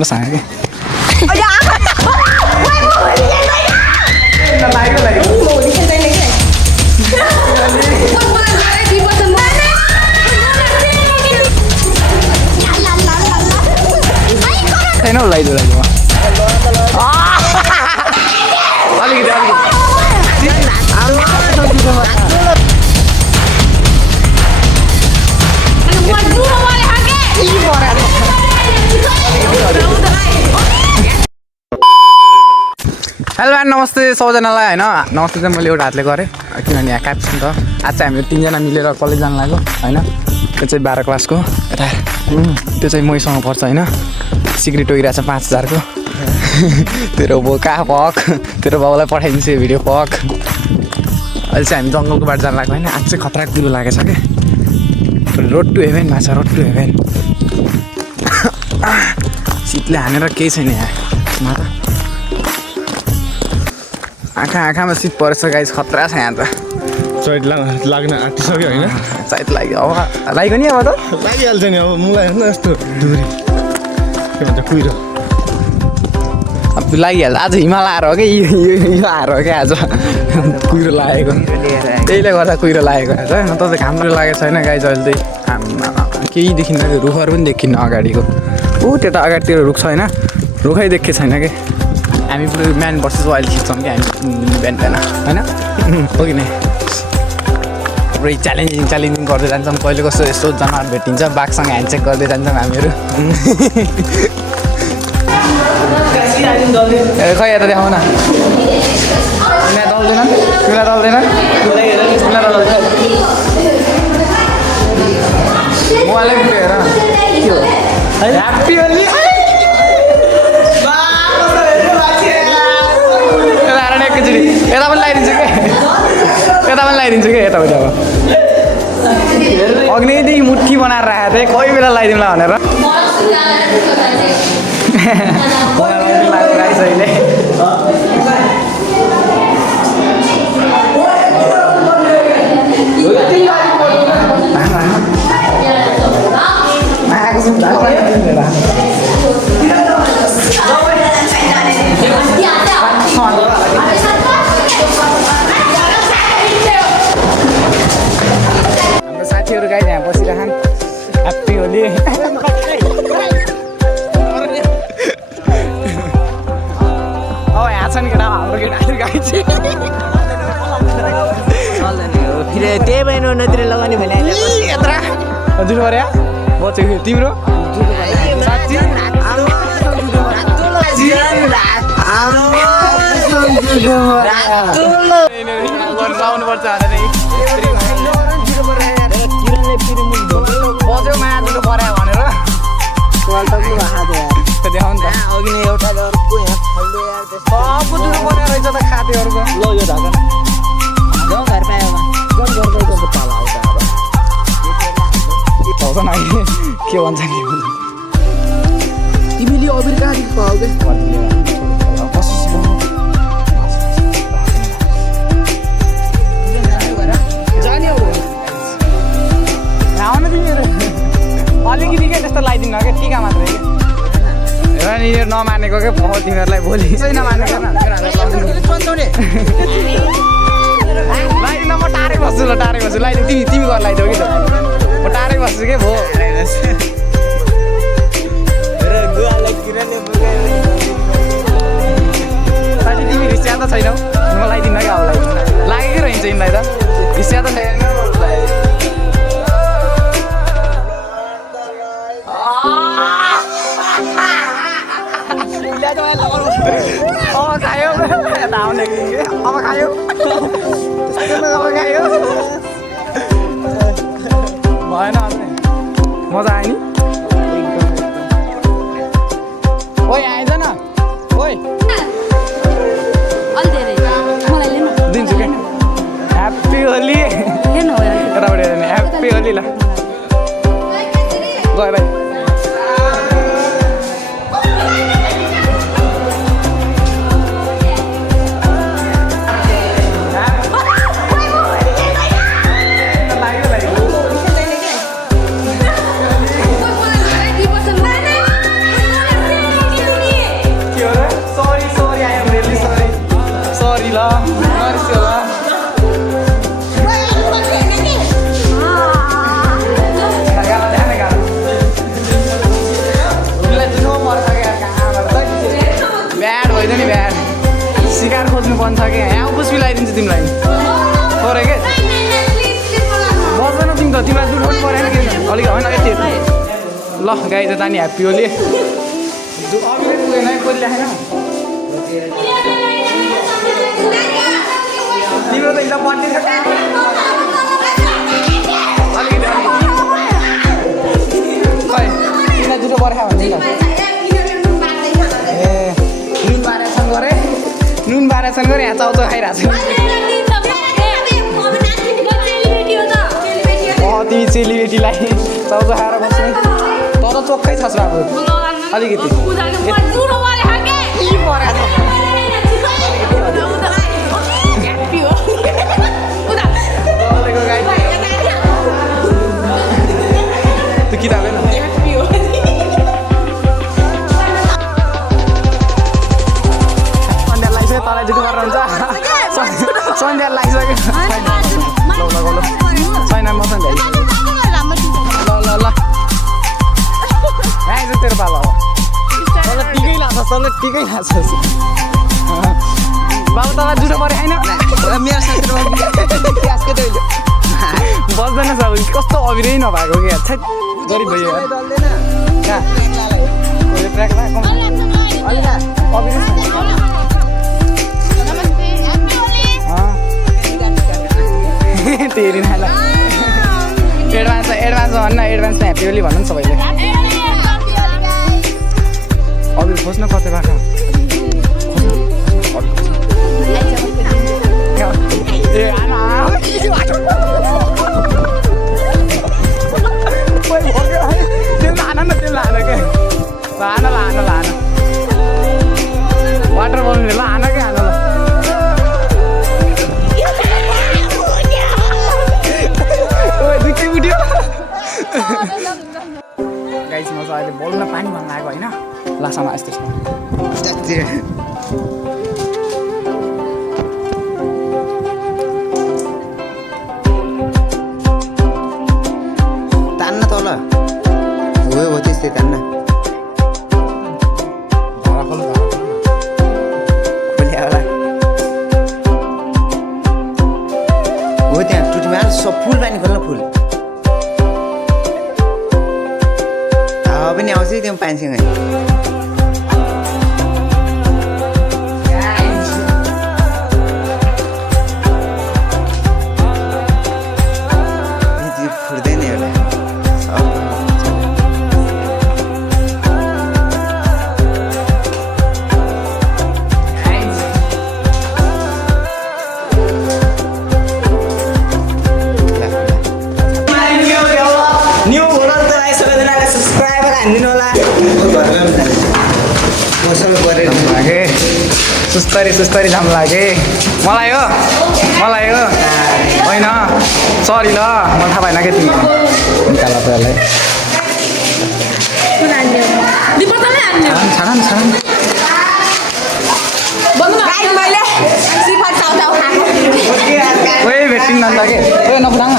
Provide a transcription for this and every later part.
Basta cái. Ôi da. Quay mùi đi vậy mày. Nó lấy cái này. Mùi đi trên đây lấy cái này. Quân quân lại đi qua tầng này. Thấy nó lấy được rồi mà. Alih dia. Hello नमस्ते सबैजनालाई हैन नमस्ते चाहिँ मैले एउटा हातले गरेँ किनभने यहाँ क्याप्सन त आज चाहिँ हामी तीनजना मिलेर कलेज जान लाग्यो हैन त्यो चाहिँ 12 क्लासको यता त्यो चाहिँ मैसँग पर्छ हैन सिक्रेट टोकिरहेछ 5000 को तेरो बाउ कहाँ पक तेरो बाउलाई पठाइदिन्छु यो भिडियो पक अहिले चाहिँ हामी जङ्गलको बाटो जान लाग्यो हैन आज चाहिँ खतरा कुरो लागेछ के रोड टु हेभेन माछा रोड टु हेभेन शीतले हानेर केही छैन यहाँ माता आँखामा शीत परेछ गाइस खतरा छ यहाँ त चैत लाग्न आँटिसक्यो होइन चैत लाग्यो अब लाग्यो नि अब त लागिहाल्छ नि अब मलाई हेर्नु यस्तो धुरी के भन्छ कुहिरो अब लागिहाल्छ आज हिमाल आएर हो कि यो आएर हो क्या आज कुहिरो लागेको त्यहीले गर्दा कुहिरो लागेको आज नत्र त घाम्रो लागेको छैन गाइस अहिले चाहिँ केही देखिन्न रुखहरू पनि देखिन्न अगाडिको ऊ त्यो त अगाडितिर रुख छ होइन रुखै देखेको छैन कि हामी पुरै म्यान भर्सेस वाइल्ड खिच्छौँ कि हामी बिहान बिहान होइन हो कि नै पुरै च्यालेन्जिङ गर्दै जान्छौँ कहिले कस्तो यस्तो जनावर भेटिन्छ बाघसँग ह्यान्डसेक गर्दै जान्छौँ हामीहरू खै यता देखाउ न तिमीलाई दल्दैन मोबाइलै पुग्यो हेर के हो ह्याप्पी ओन्ली एकैचोटि यता पनि लगाइदिन्छु क्या यतापट्टि अब अग्निदेखि मुठी बनाएर राखेको थिएँ कोही बेला लगाइदिउँला भनेर अहिले साथीहरू गाई यहाँ बसिरहन् ह्याप्पी होली अब यहाँ छ नि केटा हाम्रो केटाहरू गाई चाहिँ फेरि त्यही भएन नतिर लगाउने भने यत्रा दुध पर्यो बचेको तिम्रो लाउनुपर्छ बज्यो माया दुलो पर्यो भनेर देखाउनु त अघि नै एउटा अर्को यहाँ फल्दै सबको दुलो पर्यो रहेछ त खातेहरूको ल यो ढाका घर पायो पाला आउँछ अब के भन्छ नि तिमीले अबिर कहाँदेखि पाऊ अलिकति क्या त्यस्तो लगाइदिनु क्या टिका मात्रै हेर नि यो नमानेको क्या तिमीहरूलाई भोलि चाहिँ नमानेको लगाइदिनु म टाढै बस्छु ल टाढै बस्छु लगाइदिनु तिमी गरेर लगाइदेऊ कि त म टाढै बस्छु के भो साथी तिमी रिस्या त छैनौ म लगाइदिनु क्या अब लागेकै रहन्छ यिनलाई त रिस्या त छैन अब खायो यता आउने अब खायो भएन मजा आयो नि ओइ आइज न ओइ दिन्छु क्या ह्याप्पी होली यताबाट हेर नि ह्याप्पी होली ल गयो भाइ मन छ कि यहाँ पुस्पी लगाइदिन्छु तिमीलाई पऱ्यो के बस्दैन तिमी त तिमीलाई दुध परेन कि अलिक होइन यति ल गाई त तानी ह्याप्पी होली अघि पुगेन है कोही लेखेन तिम्रो त हिजो बर्थडे छ अलिकति खै तिमीलाई दुधो पर्खा भन्छ ए नुन बारेछन् गरे यहाँ चाउचाउ खाइरहेको छु तिमी चेलीबेटीलाई चाउचाउ खाएर बस्ने तर चोखै छस् बाबु अलिकति त्यो किताब हेर्न सन्ध्या लागिसक्यो तँलाई जुटो गरेर हुन्छ सन्ध्या लागिसक्यो छैन मसँग ल ल ल आइज तेरो पालो अब तँलाई टिकै लाग्छ तँलाई टिकै लाग्छ बाबु तँलाई जुटो पऱ्यो होइन मेरो बस्दैन सब कस्तो अभिरै नभएको क्या छैट गरिब भयो तेरि नाला एडभान्समा भन्न एडभान्समा ह्याप्पी होली भन्नु नि सबैले अघि खोज्न कतै बाटो लान वाटर बलुनले लान क्या हान ल दुइटै उठ्यो गाइस म चाहिँ अहिले बोल्न पानी भन्न लागेको होइन लासामा यस्तो छ तान्न तल हो त्यस्तै तान्न हो त्यहाँ टुटीमा सब फुल पानी खोल्न फुल हावा पनि आउँछ त्यो पानीसँग फुट्दैन एउटा सुस्तरी जाम लागे मलाई हो होइन सरी ल मलाई थाहा भएन क्या तिमी निकाल पहिला भेटिङ न के नफुटाङ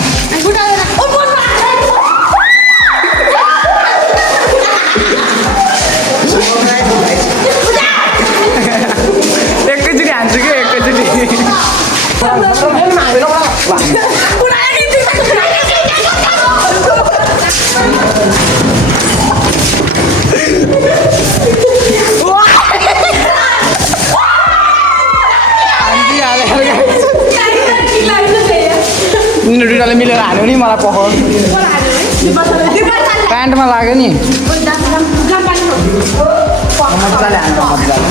एकैचोटि हान्छु कि एकैचोटि दुइटाले मिलेर हान्यो नि मलाई पख प्यान्टमा लाग्यो नि मजाले हान्छ मजाले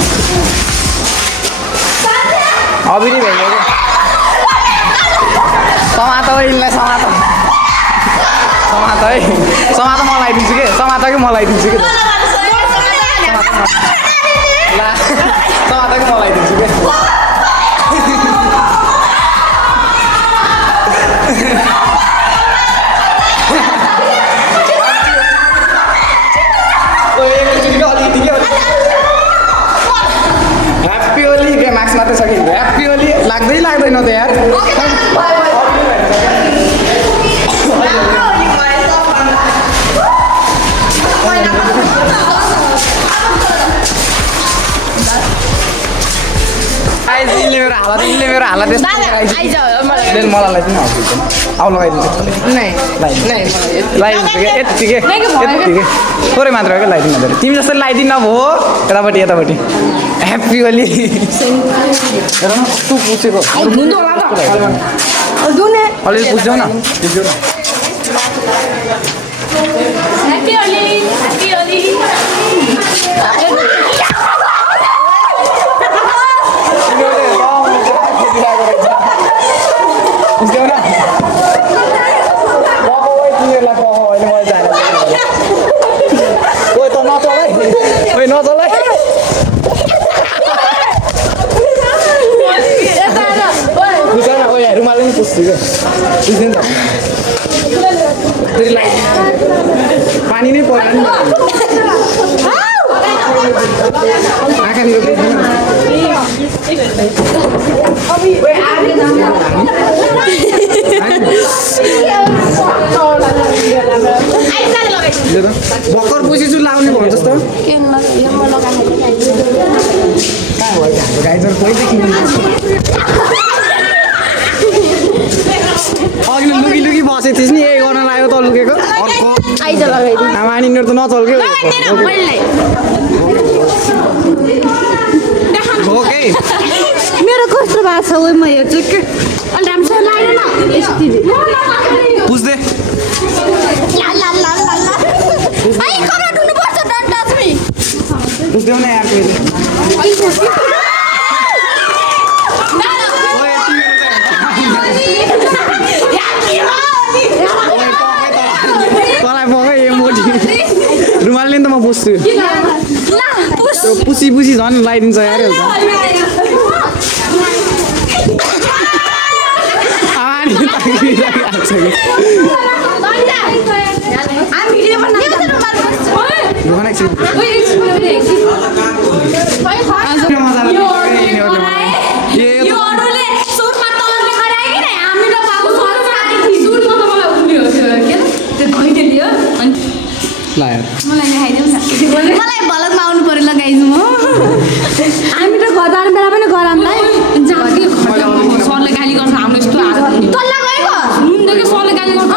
अभिरी भइगयो क्या समातो यिनलाई समातो है समातो म लगाइदिन्छु कि समातो कि म लगाइदिन्छु कि समातो कि म लगाइदिन्छु कि ह्याप्पी होली के मार्क्स मात्रै छ कि ह्याप्पी होली लाग्दैन त यार गाइस इनले मेरो हालत यस्तो दादा आइज मलाई देन मलाई लगाइदिनु आउ लगाइदिनु लगाइदिनु यत्तिकै थोरै मात्र हो क्या लगाइदिनु हजुर तिमी जस्तो लगाइदिनु भो यतापट्टि ह्याप्पी होली हेर न कस्तो पुछेको अलिअलि पुछ्यौ न ह्याप्पी होली पुछ्यौ न नचल है पुछ न रुमालले पनि पुछ्छु क्या पुछ्दैन त फेरि पानी नै परेन नि आँखानिर भर्खर पुछेछु लाउने भयो जस्तो गाइजर पहिलेदेखि अघि लुकी बसेको थिइस् नि यही गर्न लाग्यो त लुकेको आइज लगाइदिनु मानिनेर त नचल्क्यो हो कि मेरो कस्तो भएको छ म हेर्छु के अनि राम्रोसँग लाग्दैन यति बुझ्दै बुझ्दैौ न यार तँलाई पकाइ यो मोटी रुमालले नि त म पुस्छु पुसी झन् लगाइदिन्छ यार मलाई भलकमा आउनु पर्यो लगाइदिनु हो हामी त घर जाने बेला पनि गराउँला सरले गाली गर्छ हाम्रो यस्तो तल्ला गएको नुनदेखि सरले गाली गर्छ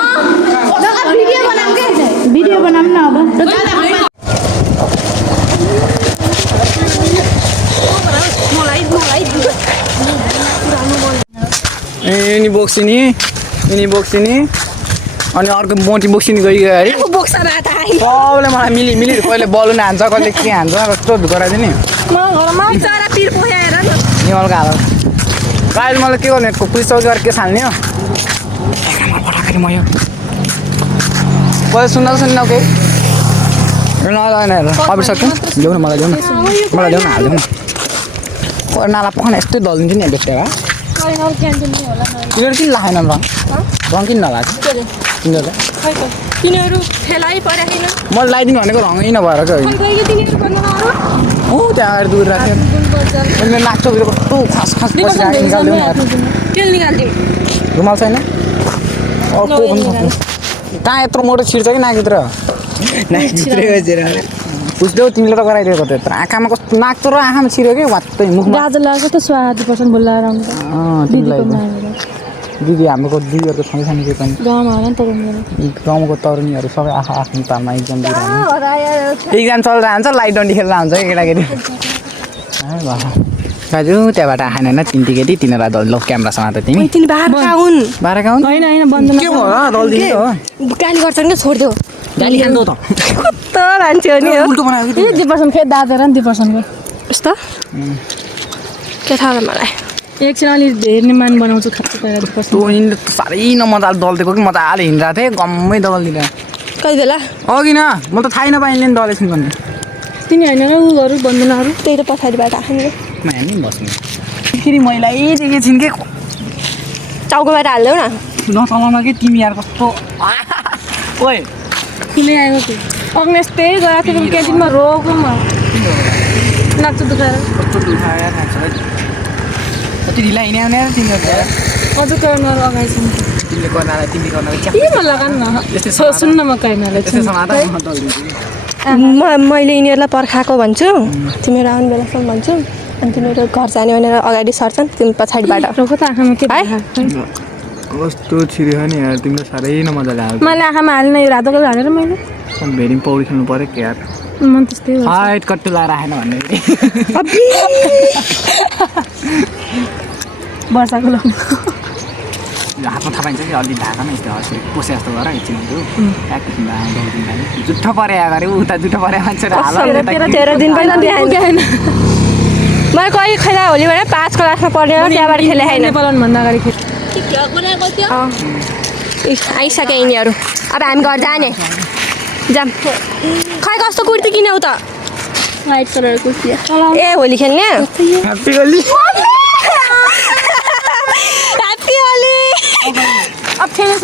भिडियो बनाऊँ न अब यिनी बोक्सिनी अनि अर्को मोटी बोक्सिनी गइगयो है सबले मलाई मिली कहिले बलुन हान्छ कहिले के हान्छ कस्तो गराइदियो नि निमलको हाल गाइस मलाई के गर्ने पुलिस चौकी गरेर के छाल्ने हो पठाखेरि म यो पहिला सुन्न के कबिर सक्यो ल्याउ न मलाई ल्याउ न हालिदेऊ न नाला पखान यस्तै दलिदिन्छु नि बेटेर तिनीहरू किन लाएन रङ किन नलाएको तिनीहरू फेलाइ परेन मैले लगाइदिनु भनेको रङै नभएर क्या हो त्यहाँ अगाडि दूर राखेँ मेरो नाकचोभित्र कस्तो खास निकालिदिउँ रुमाल छैन कहाँ यत्रो मोटो छिर्छ कि नाकभित्र बुझ्दैौ तिमीले त गराइदिएको त्यत्रो आँखामा कस्तो नाक त र आँखामा छिर्यो कि वात्तै मुखमा त 100% बोलाएर दिदी हाम्रो दिदीहरूको सँगसँगै के पनि गाउँको तरुणीहरू सबै आफ्नो तालमा इक्जाम चलिरहन्छ लाइट डन्डी खेलेर हुन्छ कि केटाकेटी दाजु त्यहाँबाट आएन होइन तिनटी केटी तिनीहरूलाई दल ल क्यामेरा समात तिमी बाह्रका हुन् होइन बन्द के भयो दल दिने हो गाली गर्छन् कि छोडिदेऊ गाली खानु त कस्तो मान्छे हो नि उल्टो बनाएको दिपर्सन फेरि दादेर नि दिपर्सनको यस्तो के थाहा मलाई एकछिन अलि हेर्ने मान बनाउँछु खाँच्छु यिनले त साह्रै नमजाले दलिदिएको कि मजाले हिँडिरहेको थिएँ गम्मै दलिदिएर कति बेला अघि न म त थाहै नपाइले नि दलेछन् भन्ने तिनी होइन र उहरू बन्धनहरू त्यही त पछाडिबाट आएँ नि बस्नु फेरि मैलाई देखेको छिन् कि टाउको बाहिर हालिदेऊ न नचलाउन कि तिमी यार कस्तो ओए कुनै आएको थियो अग्नि यस्तै गएको थियो क्यान्टिनमा रोगौँ नाच्छु दुखाएर कस्तो दुखायो यार कति ढिला हिँडे आउने तिमीहरू अझ कर्नर अगाडि छ तिमीले गर्नलाई तिमीले गर्नलाई के म लगाउनु न सुन्न म कर्नरलाई मैले यिनीहरूलाई पर्खाएको भन्छु तिमीहरू आउने बेलासम्म भन्छु अनि तिमीहरू घर जाने भनेर अगाडि सर्छन् तिमी पछाडिबाट कस्तो छिर्यो नि यार तिम्रो साह्रै न मजाले हाल्छ मैले आँखामा हालेन यो रातो कलर हालेर मैले भेरी पौडी खेल्नु पऱ्यो कि यार म त्यस्तै हो हाइट कट्टु लाएर आएन भन्ने वर्षाको लग्न हातमा थाहा पाइन्छ कि अलि ढाका नै यस्तो पोसे जस्तो गर एकछिन जुठो परे अगाडि उता जुठो परे मान्छेहरू हाल 13 दिन पहिला देखाएन मैले कहिले खेला होली भने 5 क्लासमा पढ्ने हो त्यहाँबाट खेले छैन भन्दा अगाडि आइसके यिनीहरू अब हामी घर जाने जाम खै कस्तो कुर्ती किन्यौ त व्हाइट कलर कुर्ती ए होली खेल्ने ह्याप्पी होली ह्याप्पी होली अप्ठ्यारो छ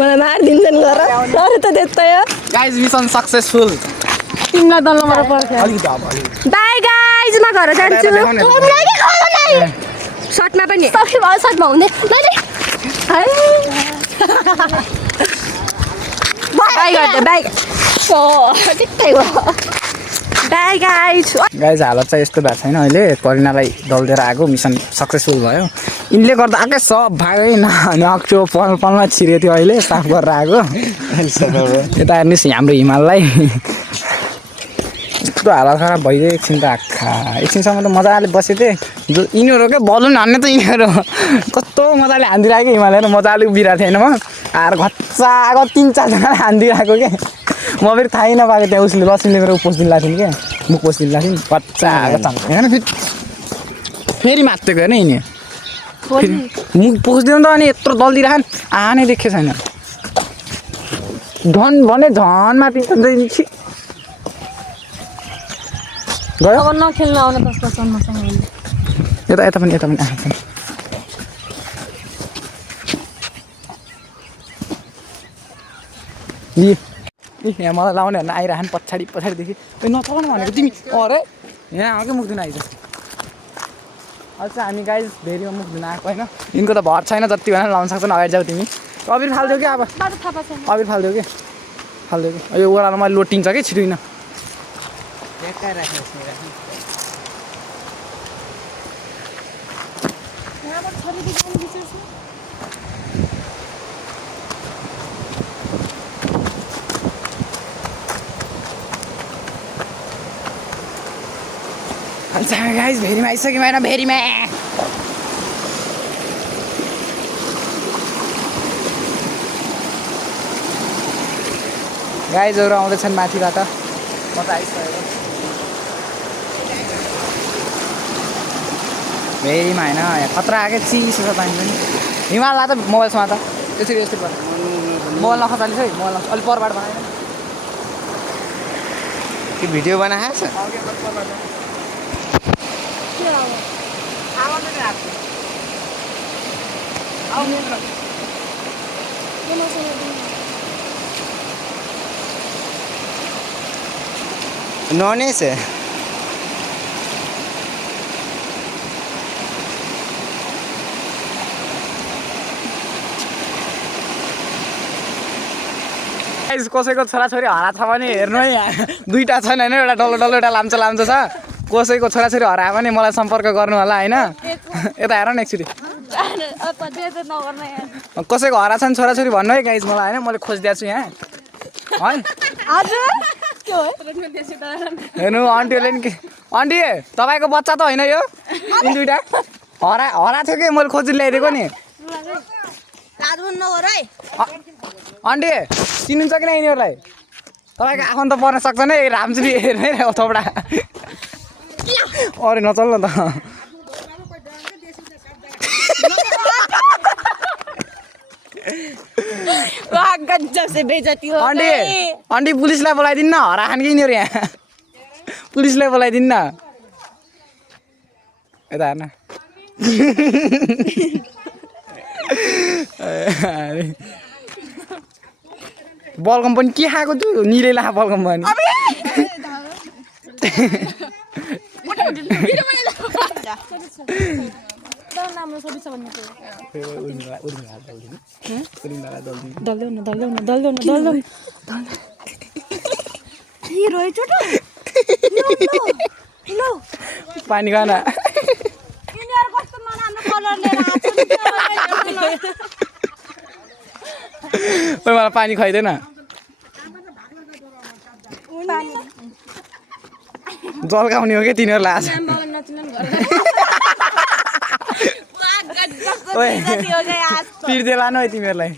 मलाई मारिदिन्छन् गर अरू त त्यस्तै हो गाइज मिसन सक्सेसफुल तिमीलाई दल्लबाट पर्छ बाई गाइज म घर जान्छु सर्टमा पनि सर्टमा हुँदै बाई गर्दा बाई बाई गाइज गाइज हालत चाहिँ यस्तो भएको छैन अहिले करिनालाई दल्दिएर आएको मिसन सक्सेसफुल भयो यिनले गर्दा आएकै सब भागै नक्चो पलमा छिरेको थियो अहिले साफ गरेर आएको यता हेर्नुहोस् हाम्रो हिमाललाई यस्तो हालत खराब भइदियो एकछिन त आँखा एकछिनसम्म त मजाले बसेको थिएँ जो यिनीहरू क्या बलुन हान्ने त यिनीहरू कस्तो मजाले हानिदिरहेको हिमालयहरू मजाले उभिरहेको थिएँ होइन म आएर घच्चाको 3-4 जना हानिदिरहेको क्या म फेरि थाहै नपाएको त्यहाँ उसले लक्ष्मीले मेरो पोस्टिङ लाएको थिएँ क्या मुख पोस्टिङ लाएको थिएँ घच्चाको होइन फेरि मात्तेको होइन यिनी मुख पोस्दिउँ त अनि यत्रो दल्दिरहन् आनै देखेको छैन झन् भने झन् माथि गयो अब नखेल्न आउन त्यसपछि मसँग यता पनि यहाँ मलाई लाउने हेर्न आइरहन् पछाडिदेखि नचलाउनु भनेको तिमी अरे यहाँ आएकै मुख धुन आइज अझ हामी गाइज भेरीमा मुख धुन आएको होइन यिनको त भर छैन जति भनेर लाउन सक्छन् अगाडि जाऊ तिमी अबिर फाल्थ्यौ कि अब अबिर फाल्थ्यौ कि यो ओह्रालो मैले लोटिन्छ कि छिटो गाइज भेरीमा आइसक्यो होइन भेरीमा गाइजहरू आउँदैछन् माथिबाट म त आइसकेको भेरीमा होइन खतरा आएकै चिसो छ पानी पनि हिमाल ला त मोबाइलसँग त यसरी पर्छ मोबाइल नखसालिस है मोबाइल अलिक परबाट बनाएन कि भिडियो बनाएको छ नॉन से कसैको छोराछोरी हरा छ भने हेर्नु है दुईवटा छन् होइन एउटा डल्लो एउटा लाम्चो छ कसैको छोराछोरी हरायो भने मलाई सम्पर्क गर्नु होला होइन यता हेर न एकचोटि कसैको हराछन् छोराछोरी भन्नु है गाइज मलाई होइन मैले खोजिदिएको छु यहाँ है हेर्नु आन्टीहरूले नि आन्टी तपाईँको बच्चा त होइन यो दुईवटा हरा थियो कि मैले खोजी ल्याइदिएको नि आन्टी चिन्नुहुन्छ कि न यिनीहरूलाई तपाईँको आफन्त पर्न सक्छ नि राम्ररी हेर्ने थोपडा अरे नचल न त आन्टी पुलिसलाई बोलाइदिनु न हरा खान कि यिनीहरू यहाँ पुलिसलाई बोलाइदिनु न यता हेर्न बलगम पनि के खाएको त्यो निले ला बलगम पनि हिरो पानी खान मलाई पानी खुवाइदेन जल्काउने हो कि तिनीहरूलाई आज पिर्दै लानु है तिमीहरूलाई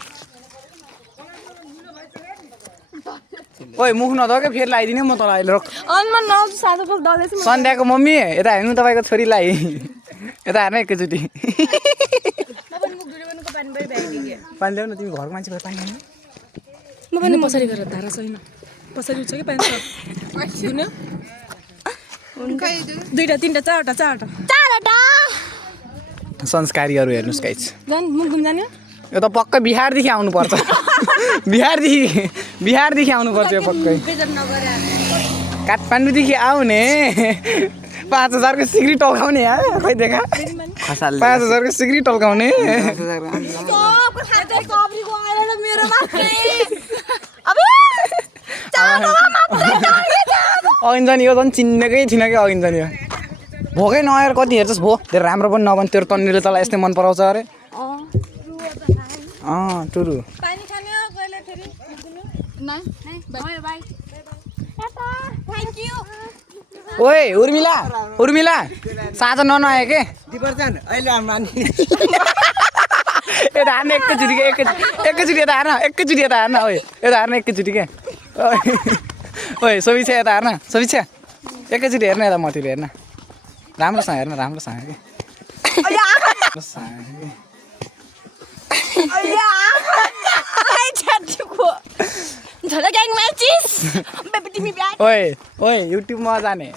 ओइ मुख नधो क्या फेरि लगाइदिने म तँलाई अहिले रोक सन्ध्याको मम्मी यता हेर्नु तपाईँको छोरीलाई यता हेर्नु एकैचोटि पानी ल्याउ न तिमी घरको मान्छे भएर पानी ल्याउनु म पनि पछाडि गरेर धारा छैन पछाडि उठ्छ कि पानी दुईटा तिनटा चारवटा संस्कारीहरू हेर्नुहोस् गाइस जान मुख घुम जाने यो त पक्कै बिहारदेखि आउनुपर्छ बिहारदेखि आउनुपर्छ यो पक्कै काठमाडौँदेखि आउने 5,000 को सिग्री टल्काउने खै देखा 5,000 को सिग्री टल्काउने अघिन्छ नि यो झन् चिन्नेकै थिएन कि अघिन्छ नि यो भोकै नआएर कति हेर्छस् भो तेरो राम्रो पनि नभन् तेरो तन्नीले तँलाई यस्तै मन पराउँछ अरे टुरु ओए उर्मिला साँझ नआयो के यता हार्न एकैचोटि यता हार्न ओए यता हार्न एकैचोटि के ओए सोभिक्षा यता हेर्न सोभिक्षा एकैचोटि हेर्न यता मतिर हेर्न राम्रोसँग हेर्न राम्रोसँग ओए ओए युट्युबमा जाने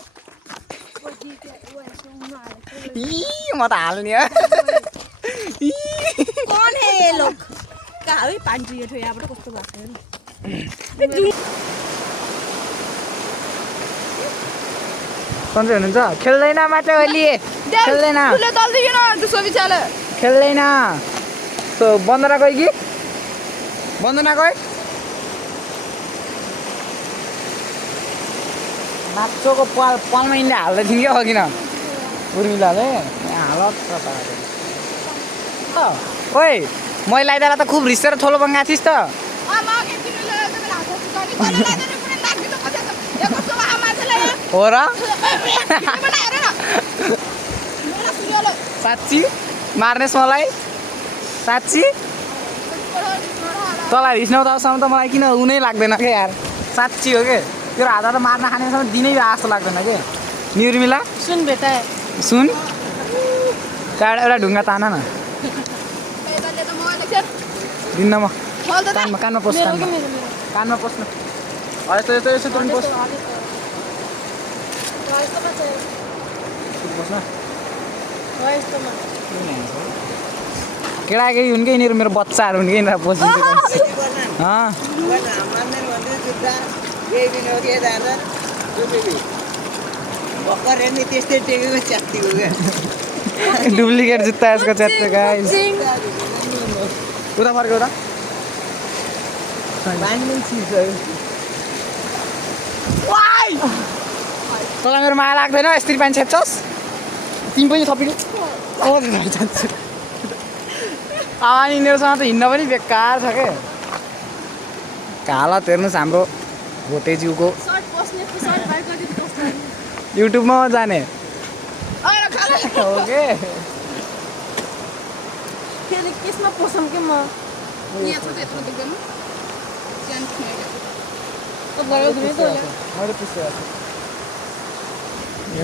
म त हाल्ने सन्चै हुनुहुन्छ खेल्दैन मात्र अहिले खेल्दैन खेल्दैन बन्दना गयो कि बन्दना गयो माछोको पालमा यिनले हाल्दै थियौँ क्या अघि न उर्मिलाले हालत ओए मैले लगाइदिएर त खुब रिसेर थोलो बङ्गाएको थिइस् त हो र साँच्ची मार्नेस् मलाई साँच्ची तँलाई रिस नउताउसम्म त मलाई किन उनै लाग्दैन क्या यार साँच्ची हो के तेरो हात त मार्न खानेसम्म दिनै जस्तो लाग्दैन के निर्मिला सुन बेटा सुन त्यहाँबाट एउटा ढुङ्गा तान न दिन्न म कानमा पस्नु कानमा पस्नु यस्तो यस्तो यस्तो तुरन्त पस्नु केटाकेटी हुन् कि यिनीहरू मेरो बच्चाहरू हुन् कि यिनीहरू पसिदिन्छ डुप्लिकेट जुत्ता यसको च्यात्ते गाइस उता फर्क उता तँलाई मेरो माया लाग्दैन यस्तरी पानी छेप्छस् तिमी पनि थपिनु जान्छु यिनीहरूसँग त हिँड्न पनि बेकार छ क्या हालत हेर्नुहोस् हाम्रो भोटेज्यूको युट्युबमा जाने ओके केसमा पसौँ कि म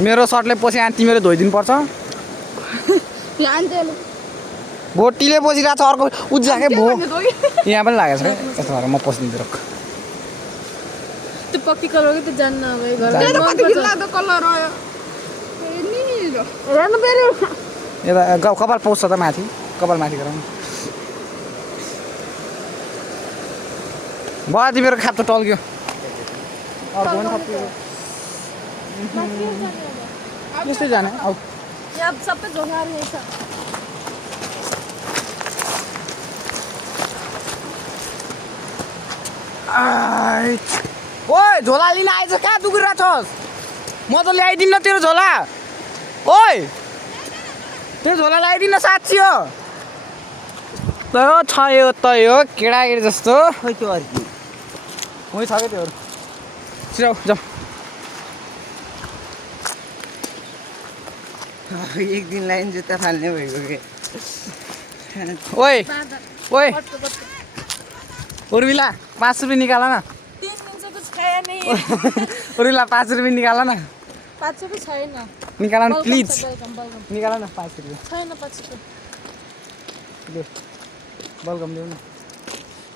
मेरो सर्टले पसे तिमीले धोइदिनु पर्छ भोटीले बसिरहेको छ अर्को उज्जाकै भो यहाँ पनि लागेको छ क्या यस्तो भएर म पसिदिन्छु रक त्यो पक्की कलर कि त्यो जान्न अब यता कपाल पस्छ त माथि कपाल माथि गराउनु भयो तिमीहरू खाप त टल्क्यो अर्को पनि थप्यो यस्तै जाने आऊ सबै झोगाहरू यही छ ओए झोला लिन आएछ कहाँ दुगिरहेको छस् म त ल्याइदिउँ न तेरो झोला ओइ त्यो झोला लगाइदिन साँच्ची हो त छ यो त यो केटाकेटी जस्तो खोइ त्यो अर्की उही छ क्या त्योहरू छिराउ जाऊ एक दिन लाइन जुत्ता फाल्ने भएको के ओइ ओइ उर्मिला 5 रुपियाँ निकाल न 3 दिन से कुछ खाया नहीं उर्मिला 5 रुपियाँ निकाल न 5 रुपये छैन निकाल न प्लिज बलगम निकाल न 5 रुपियाँ छैन 5 रुपये देऊ बलगम देऊ न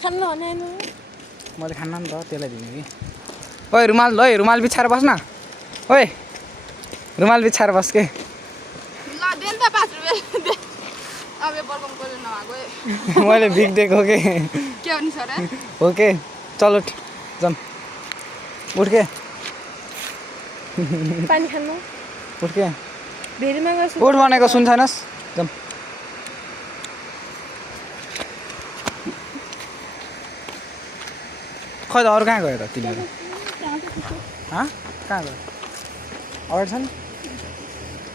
खान्न भने मैले खान्न नि त त्यसलाई दिने कि ओइ रुमाल ल रुमाल बिछाएर बस् न ओइ रुमाल बिछाएर बस के ल दे नि त 5 रुपये अब यो बलगम कोले नभएको मैले भिख दिएको के के हो नि सर हो के चल उठ जाम उठ के पानी खानु उठ के भेरीमा गएछ उठ भनेको सुन छैनस् जाम खै त अरू कहाँ गयो त तिनीहरू कहाँ गयो अगाडि छन्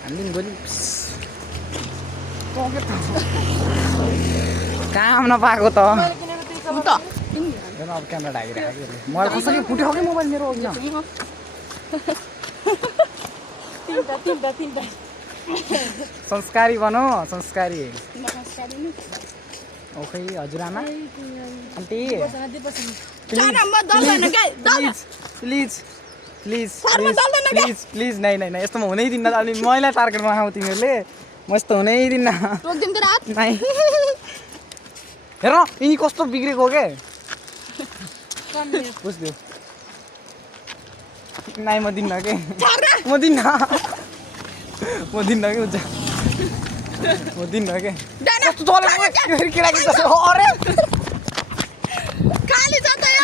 हालिदिनु गोली काम नपाएको त अब क्यामेरा ढाकिरहेको मलाई कसरी फुट्यो कि मोबाइल मेरो अघि तीनटा संस्कारी भनौँ संस्कारी ओखै हजुरआमा aunty please please please please नै नै यस्तो म हुनै दिन्न अनि मैलाई टार्गेटमा आऊ तिमीहरूले म यस्तो हुनै दिन्न नै हेर यिनी कस्तो बिग्रेको के बुझ्दियो नाइ म दिन्न के म दिन्न म दिन्न के हुन्छ म दिन्न के कस्तो चलेको फेरि केटाकेटी जस्तो अरे खाली जान्छ यो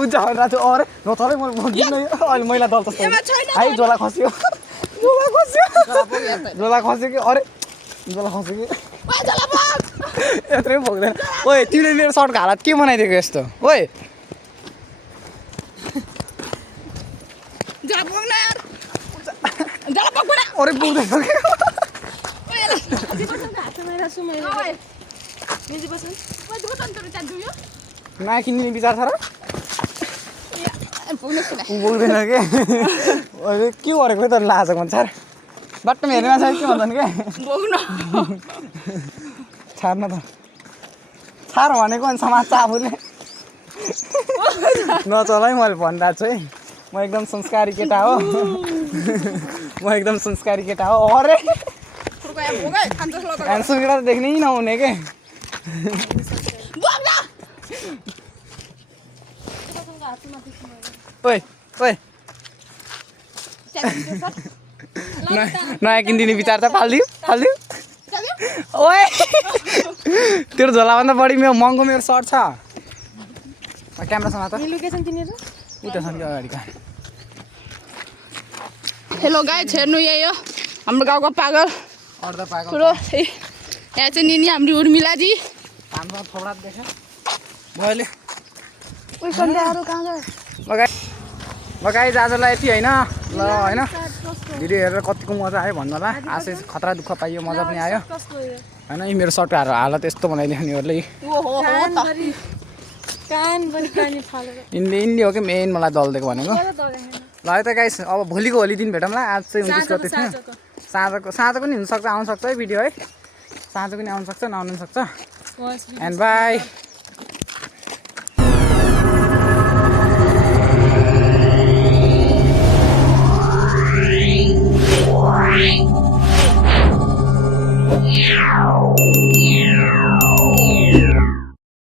हुन्छ राजु अरे नचले म दिन्न अहिले मैला दल जस्तो है झोला खस्यो झोला खस्यो कि अरे झोला खस्यो कि यत्रै भोग्दैन ओइ तिमीले मेरो सर्टको हालत के बनाइदिएको यस्तो ओइ अरे पुग्दैन नकिन्ने विचार छ र पुग्दैन के अहिले के गरेको त लाजको भन्छ बाटोमा हेर्ने मान्छे के भन्छन् क्या छाड्न त छाड भनेको अनि समाज आफूले नचल है मैले भनिरहेको छु है म एकदम संस्कारी केटा हो म एकदम संस्कारी केटा हो अरे ह्यान्डसम केटा त देख्नै नहुने के ओइ ओइ नयाँ किनिदिने विचार त फालिदियो ओए तेरो झोलाभन्दा बढी मेरो महँगो मेरो सर्ट छ क्यामेरासँग त लोकेसन तिनीहरू उता छन् कि अगाडिका हेलो गाइस हेर्नु यही हो हाम्रो गाउँको पागल अर्धा पाएको ठुलो यहाँ चाहिँ निनी हाम्रो उर्मिलाजी हाम्रो थोडा देख्यो मैले गाइस आजलाई यति होइन ल होइन भिडियो हेरेर कतिको मजा आयो भन्नु होला आशा खतरा दुःख पाइयो मजा पनि आयो होइन यी मेरो सर्ट हालत यस्तो बनाइदियो यिनीहरूले यिनले हो कि मेन मलाई दल दिएको भनेको ल है त गाइस अब भोलिको होली दिन भेटौँला आज चाहिँ 29 गते थियो साँझको नि हुनसक्छ आउनसक्छ है भिडियो है साँझको नि आउनसक्छ नआउनु सक्छ एन्ड बाई